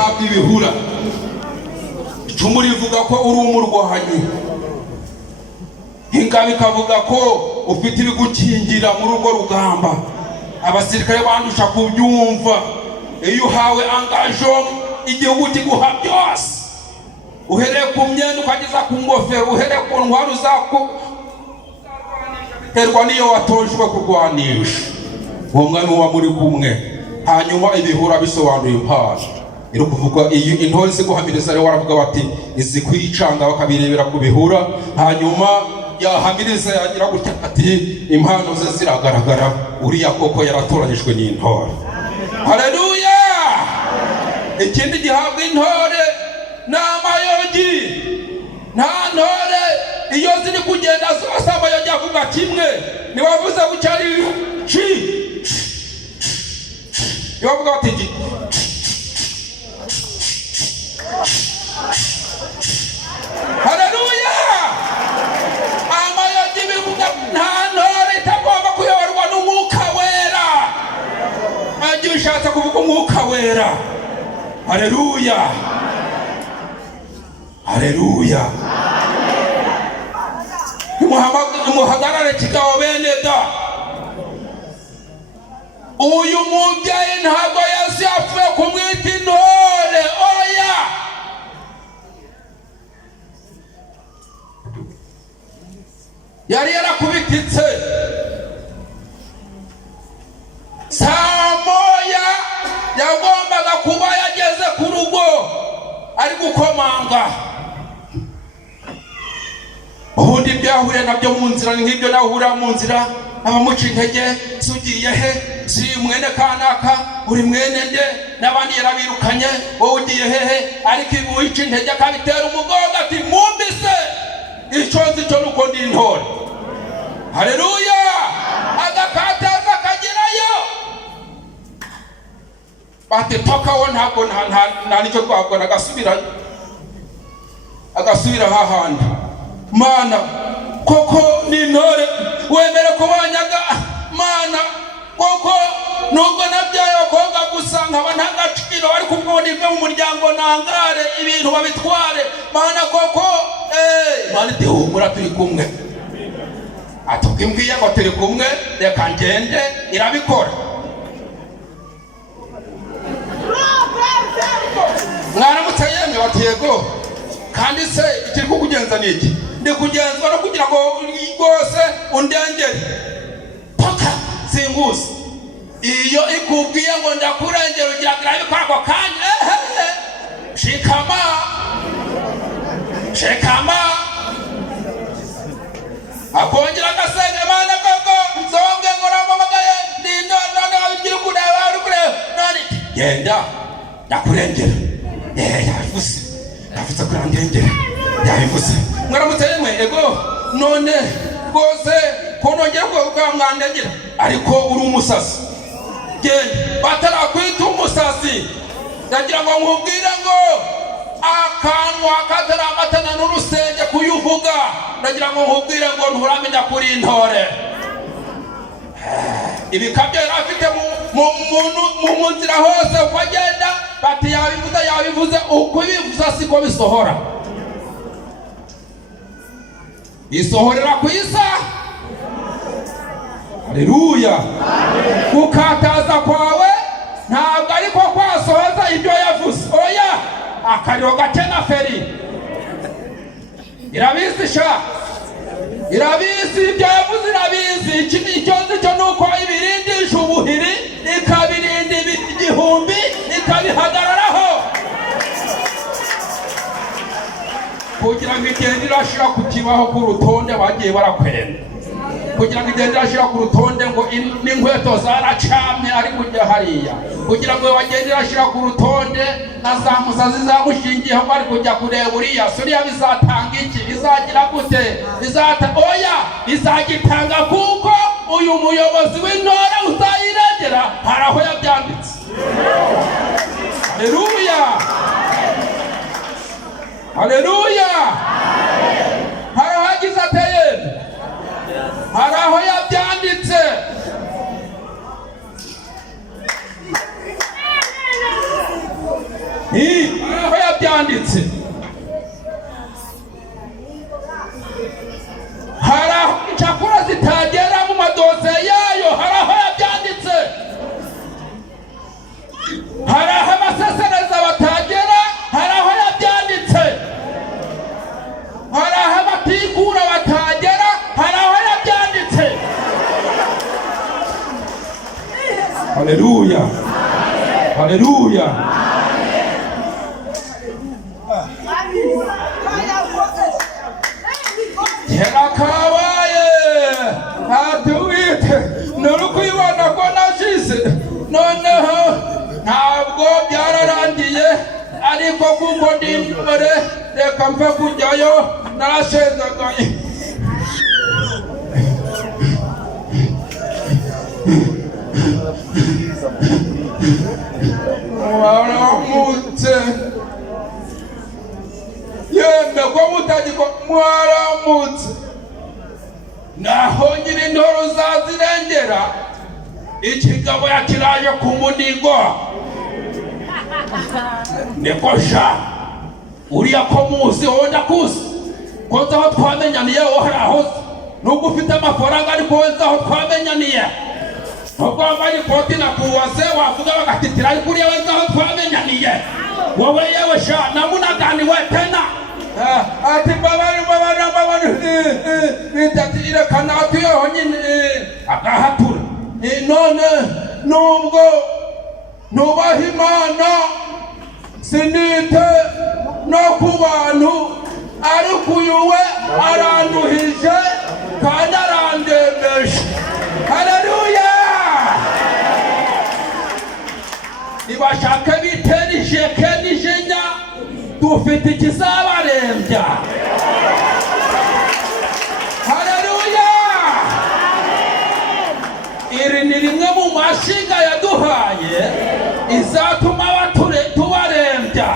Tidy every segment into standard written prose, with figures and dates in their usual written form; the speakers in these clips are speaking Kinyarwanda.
uhabwa ibihura. Icumu rivuga ko uri umurwanyi, ingabo ikavuga ko ufite ibigukingira muri urwo rugamba. Abasirikare bandusha kubyumva. Iyo uhawe angajo, igihugu kiguha byose, uhereye ku myenda ukageza ku ngofero, uhereye ku ntwaro uzaterwa n'iyo watojwe kurwanisha. Uwo mwami wa muri kumwe. Hanyuma ibihura bisobanuye impano. Iri kuvuga iyo intore ziguhamiriza rero waravuga bati izi kwicanga bakabirebera ku bihura. Hanyuma yahamiriza yagira gutya ati impano ze ziragaragara, uriya koko yaratoranijwe n'intore. Haleluya! Ikindi gihabwa intore n'amayogi. Nta ntore iyo ziri kugenda zose amayogi avuga kimwe. Niwavuze bucyari chi yovuga ati haleluya! Amayogi bivuga nta ntore itagomba kuyoborwa n'umwuka wera. Agiye ushatse kuvuga umwuka wera. Haleluya! Haleluya! Muhagarare kigabo bene da. Uyu mubyeyi ntabwo Yesu yapfuye kumwita intore, oya. Yari yarakubititse. Saa moya yagombaga kuba yageze ku rugo ari gukomanga. Ubundi byahuye nabyo mu nzira nk'ibyo nahura mu nzira, abamuca intege, sugiye he, si mwene kanaka, uri mwene nde, n'abandi yarabirukanye, wowe ugiye hehe, ariko ibi wica intege akabitera umugongo ati mwumvise icyo nzi cyo nuko ndi intore. Haleluya! Agakataza akagerayo bati toka wo ntabwo nta nicyo twabona. Agasubira hahandi. Mana koko ni intore, wemere ko banyaga. Mana koko nubwo nabyaye abakobwa gusa nkaba nta gaciro, ariko ubwo nibwe mu muryango nangare ibintu babitware. Mana koko Mana iti humura turi kumwe. Atubwiye ngo turi kumwe, reka ngende, irabikora. Mwaramutse yemwe bati yego. Kandi se ikiri kukugenza niki? Ndi kugenzwa no kugira ngo rwose undengere. Paka singuzi. Iyo ikubwiye ngo ndakurengera ugira ngo irabikora ako kanya. Shikama. Akongera agasenge Mana koko zonge ngo ramamagaye none wabigira kureba none genda ndakurengera. Yavuze kurandengera. Yabivuze. Mwaramutse yemwe ego none rwose ko nongera kuvuga mwandengera, ariko uri umusazi. Genda batarakwita umusazi. Ndagira ngo nkubwire ngo akanwa kataramatana n'urusenge kuyuvuga. Ndagira ngo nkubwire ngo nturamenya kuri intore. Ibikabyo yari afite mu nzira hose uko agenda bati yabivuze uko bivuze siko bisohora. Bisohorera ku isaha. Haleluya! Gukataza kwawe ntabwo ariko kwasohoza ibyo yavuze, oya. Akariro gake na feri irabizi sha, irabizi ibyo yavuze, irabizi. Icyo nzi cyo nuko ibirindisha ubuhiri, ikabirinda igihumbi, ikabihagararaho kugira ngo igende irashira kukibaho ku rutonde bagiye barakwenda. Kugira ngo igende irashira ku rutonde ngo n'inkweto zaracamye ari kujya hariya. Kugira ngo bagende irashira ku rutonde na za musazi zamushingiyeho bari kujya kureba uriya. Suriya bizatanga iki? Bizagira gute? Oya, bizagitanga kuko uyu muyobozi w'intore uzayirengera hari aho yabyanditse. Haleluya! Haleluya! Hari aho yagize ateye, hari aho yabyanditse. aho yabyanditse. Hari aho incakura zitagera mu madose yayo, hari aho yabyanditse. Hari aho abasesereza batagera, hari aho yabyanditse. Hari aho abatikura batagera, hari aho yabyanditse. Haleluya, haleluya. Yarakabaye hatuwite n'urukwibona ko nashize, noneho ntabwo byararangiye, ariko kuko ndi imbere reka mve kujyayo narashezagaye. Mwaramutse yemwe ko mutagiko, mwaramutse. Naho nyiri indoro zazirengera, ikigabo yakiraje ku munigo. Nekosha uriya ko muzi, wowe ndakuzi, ko nzi aho twamenyaniye, wowe hari aho nubwo ufite amafaranga, ariko wowe nzi aho twamenyaniye. Nubwo wambaye ikoti na kuwase wavuga bagatitira, ariko uriya we nzi aho twamenyaniye. Wowe yewe sha namunaganiwe tena. Ati babari bitatire kanatuyeho nyine agahatura. None nubwo nubaha Imana sinite no ku bantu, ariko uyu we aranduhije kandi arandembeje. Haleluya. Nibashaka bitera ijeke n'ijenya, dufite ikizabarembya. Haleluya. Iri ni rimwe mu mashinga yaduhaye izatuma tubarembya.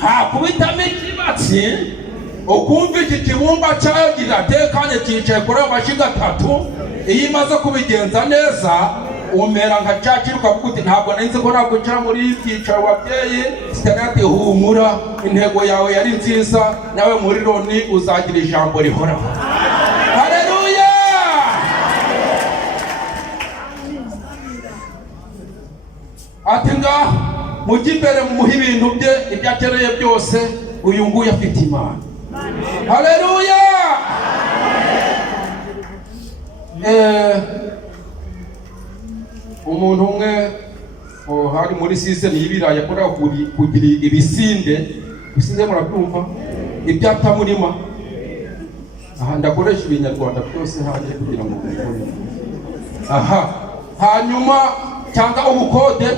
Hakubitamo ikibatsi, ukumva iki kibumba cyagira tekanye cyicaye kuri ayo mashinga atatu. Iyo imaze kubigenza neza, umera nka cyacu ukavuga uti ntabwo nzi ko nakwicara muri ibyicaro babyeyi. Sitanati humura, intego yawe yari nziza, nawe muri Loni uzagira ijambo rihoraho. Haleluya. Ati ngaho mujye imbere mumuhe ibintu bye, ibyo akeneye byose, uyu nguyu afite Imana. Haleluya. Umuntu umwe hari muri season y'ibiraya akora kugira ibisinde murabyumva, ibyatamurima. Aha ndakoresha ibinyarwanda byose hanje kugira ngo mubone. Aha hanyuma cyangwa ubukode,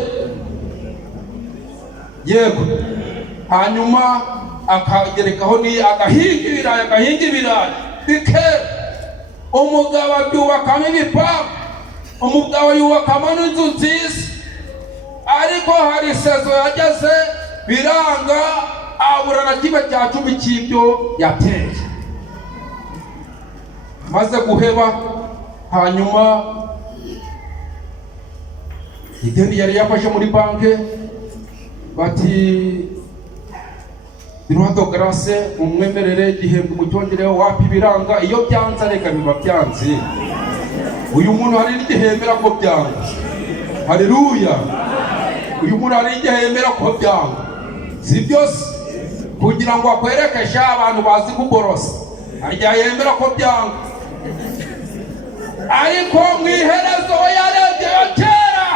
yego. Hanyuma akagerekaho ni agahinga ibiraya bikera. Umugabo abyubakamo ibipangu, umugabo yubakamo n'inzu nziza, ariko hari sezo yageze biranga, abura na kimwe cya cumi cy'ibyo yateye. Maze guheba, hanyuma ideni yari yafashe muri banke, bati Iruhando Grace umwemerere igihembwe mu cyongereho, wapi biranga. Iyo byanze reka biba byanze. Uyu muntu hari n'igihembera ko byanga. Haleluya. Uyu muntu hari n'igihembera ko byanga. Si byose kugira ngo akwerekeshe abantu bazi kuborosa, ajya yemera ko byanga. Ariko mu iherezo yarebye kera,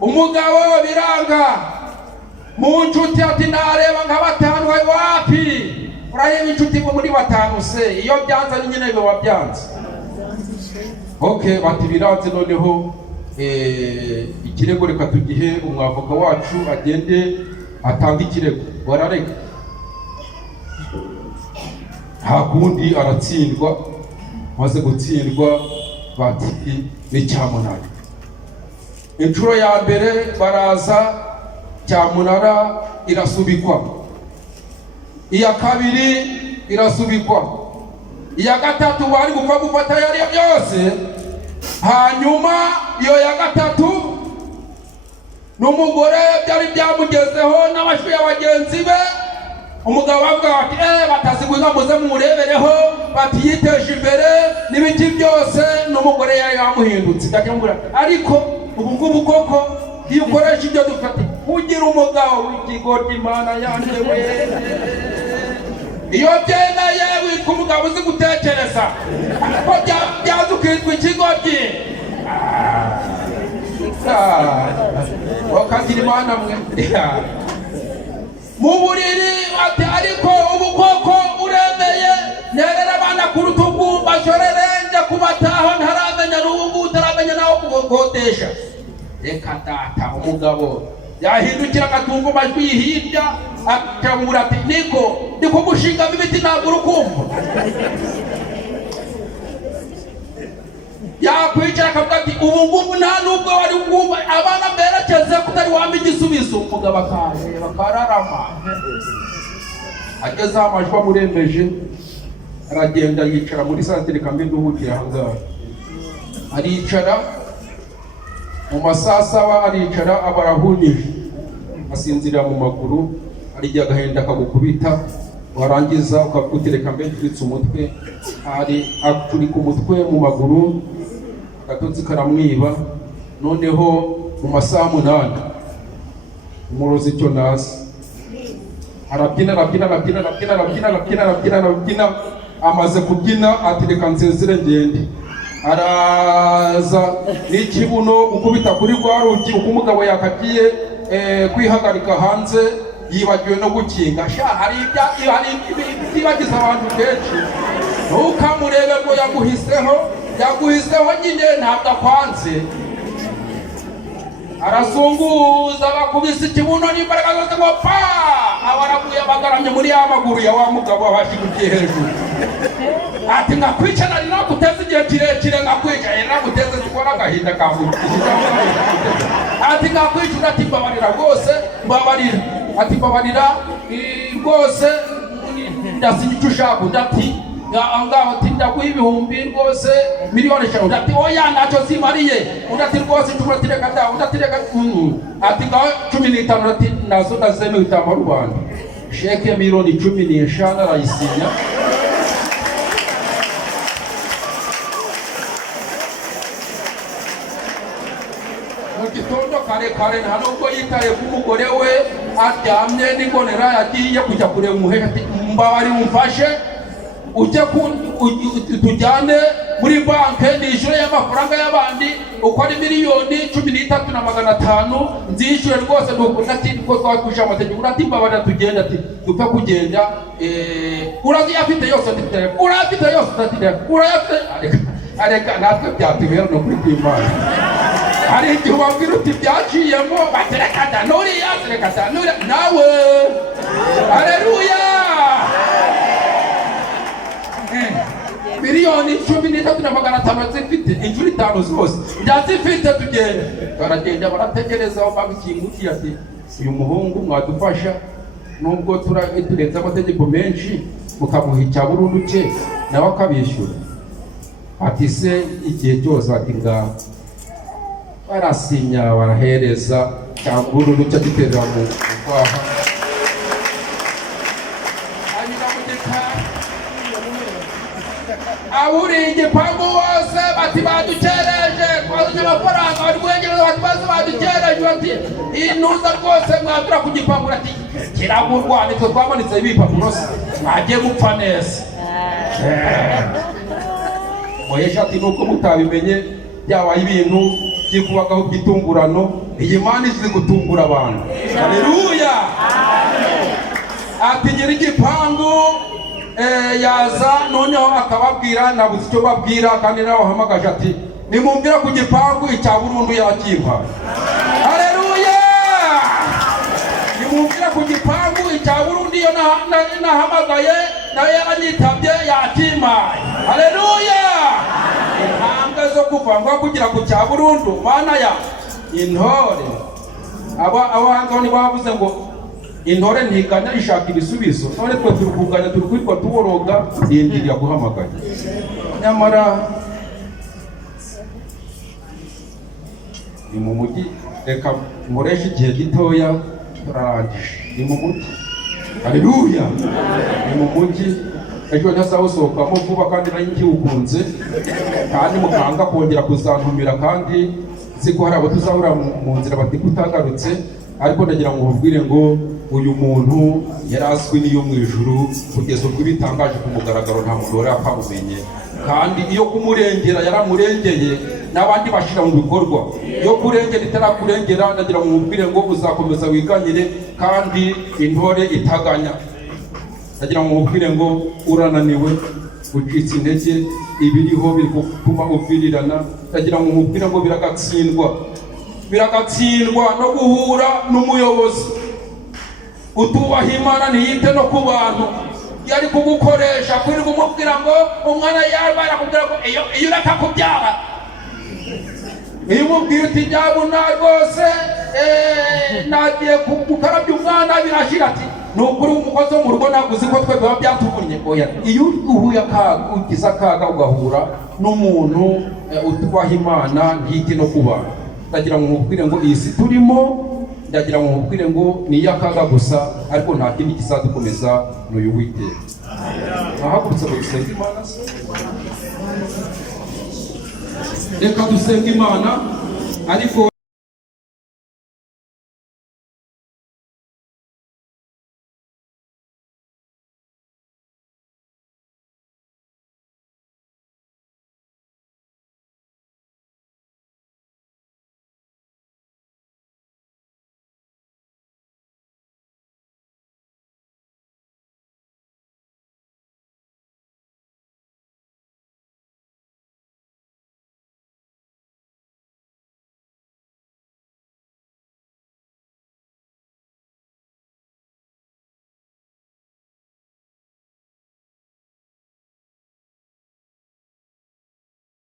umugabo biranga. Mu nshuti ati nareba nka batanu, wapi uraheba inshuti muri batanu se, iyo byanze nyine biba byanze. Okay, bati biranze, noneho ikirego reka tugihe umwavoka wacu agende atanga ikirego. Barareka, hakundi aratsindwa. Maze gutsindwa, bati n'icyamunara. Inshuro ya mbere baraza, cyamunara irasubikwa. Iya kabiri irasubikwa. Iya gatatu bari gufata yari byose. Hanyuma iyo ya gatatu n'umugore byari byamugezeho n'abashwi y'abagenzi be. Umugabo avuga ati bataziguza muze murebereho bati yiteje imbere n'ibiti byose. N'umugore yari yamuhindutse ndakemura ariko ubu ngubu koko iyo ukoresha ibyo dufate ugira umugabo w'ikigoryi Imana yanjye we. Iyo byemeye witwa umugabo uzi gutekereza ko byaza ukitwa ikigoryi. Wakagira Imana mwe mu buriri ati ariko ubu koko uremeye nerera abana ku rutugu bashorere njya kubataho ntaramenya n'ubu utaramenya naho kugodesha. Reka data umugabo yahindukira agatunga amajwi hirya akamubura ati niko ndi kugushingamo ibiti ntabwo urukumva. Yakwicara akavuga ati ubu ngubu nta nubwo wari kumva abana mberekeze kutari wampa igisubizo. Umugabo akareba akararama ageze amajwi amurembeje aragenda yicara muri santere kambe nduhukira ahangaha. Aricara mu masasa aricara abarahunije asinzira mu maguru. Arijya agahenda akagukubita warangiza ukagutereka mbe turitse umutwe aturika umutwe mu maguru agatotsi karamwiba. Noneho mu masaha 8 umurozi cyo nasi arabyina amaze kubyina atereka nzezere ngende. Araza n'ikibuno ukubita kuri rwa rugi uko umugabo yakagiye kwihagarika hanze yibagiwe no gukinga. Hari ibyibagiza abantu benshi. Ntukamurebe ngo yaguhiseho nyine ntabwo akwanze. Arazunguza bakubise ikibuno n'imbaraga zose ngo pa abaraguye bagaramye muri ya maguru ya wa mugabo abashigukiye hejuru. Ati ngakwica nari nakuteze igihe kirekire ngakwica nakuteze zikora agahinda kamukishije. Ati ngakwica urati mbabarira rwose mbabarira. Ati mbabarira rwose ndasinya icyo ushaka. Ndati ngaho ati ndaguha ibihumbi rwose miliyoni 5. Ndati oya ntacyo zimariye. Ndati rwose tumutireka da ndatireka. Ati ngaho 15. Ndati nazo ndazemewe itamba Rwanda. Sheke miliyoni 15 arayisinya. Mugitondo kare nta nubwo yitaye ku mugore we aryamye n'ingonera yagiye kujya kureba umuheha. Ati mbabari umfashe ujye tujyane muri banke nishyure y'amafaranga y'abandi uko ari miliyoni 13,500 nzishyure rwose. Nukunda ati ko twakwisha amategeko. Urati mbabarira tugenda. Ati dupfa kugenda urazi afite yose urafite yose urayafite. Areka natwe byatubera no kuri kw'Imana. Hari igihe ubabwira uti byaciyemo batereka da nuriya tereka da nuriya nawe. Haleluya. Miliyoni 13,500 zifite injuri 5 zose ndazifite. Tugenda baragenda barategereza aho babikingukiye. Ati uyu muhungu mwadufasha nubwo turetse amategeko menshi mukamuha icya burundu cye nawe akabishyura. Ati se igihe cyose ati nga barasinya barahereza cya burundu cyo giterera mu kwaha. Aburi igipangu wose bati badukereje twazanye amafaranga bari guhengereza bati badukereje. Bati inuza rwose mwadura ku gipangu. Ati kiragurwa nitwe twamanitse ibipapuro mwagiye gupfa neza. Moyesha ati nuko mutabimenye byabaye ibintu byikubagaho byitungurano. Iyi Mana izi gutungura abantu. Haleluya. Ati nyiri igipangu yaza noneho akababwira nabuze icyo babwira kandi nawe hamagaje. Ati nimumbwira ku gipangu icya burundu yakimpa. Haleluya. Nimumbwira ku gipangu icya burundu iyo nahamagaye nawe yanyitabye yakimpa. Haleluya. Intambwe zo kuvangwa kugira ku cya burundu Mana ya intore. Abahanga ni bavuze ngo intore ntiganya ishaka ibisubizo. None twe turukuganya turukwitwa tuboroga yindiriye guhamagaye. Nyamara ni mu mujyi reka nkoreshe igihe gitoya turarangije. Ni mu mujyi, haleluya, ni mu mujyi. Ejo ntazawusohokamo vuba kandi nari nkiwukunze, kandi mukanga kongera kuzantumira, kandi nzi ko hari abo tuzahura mu nzira bati kutagarutse, ariko ndagira ngo ubwire ngo uyu muntu yari azwi n'iyo mu ijuru kugeza ubwo bitangaje ku mugaragaro, nta muntu wari apamumenye, kandi iyo kumurengera yaramurengeye n'abandi bashira mu bikorwa. Iyo kurengera itarakurengera, ndagira ngo ubwire ngo uzakomeza wiganyire kandi intore itaganya. Ndagira ngo ubwire ngo urananiwe, ucitse intege, ibiriho biri gutuma uvirirana. Ndagira ngo ubwire ngo biragatsindwa no guhura n'umuyobozi utubaha Imana, ntiyite no ku bantu. Yari kugukoresha kwirirwa umubwira ngo umwana yawe arakubwira ngo iyo ureka kubyara, iyo umubwira uti byabona rwose nagiye gukarabya umwana birashira, ati ni ukuri umukozi wo mu rugo ntabwo uzi ko twe biba byatuvunnye. Oya, iyo uhuye akaga, ugize akaga ugahura n'umuntu utubaha Imana, ntiyite no ku bantu. Ndagira ngo nkubwire ngo iyi si turimo, ndagira ngo nkubwire ngo ni iy'akaga gusa, ariko nta kindi kizadukomeza ni uyu Uwiteka. Ahagurutse ngo dusenge Imana. Reka dusenge Imana, ariko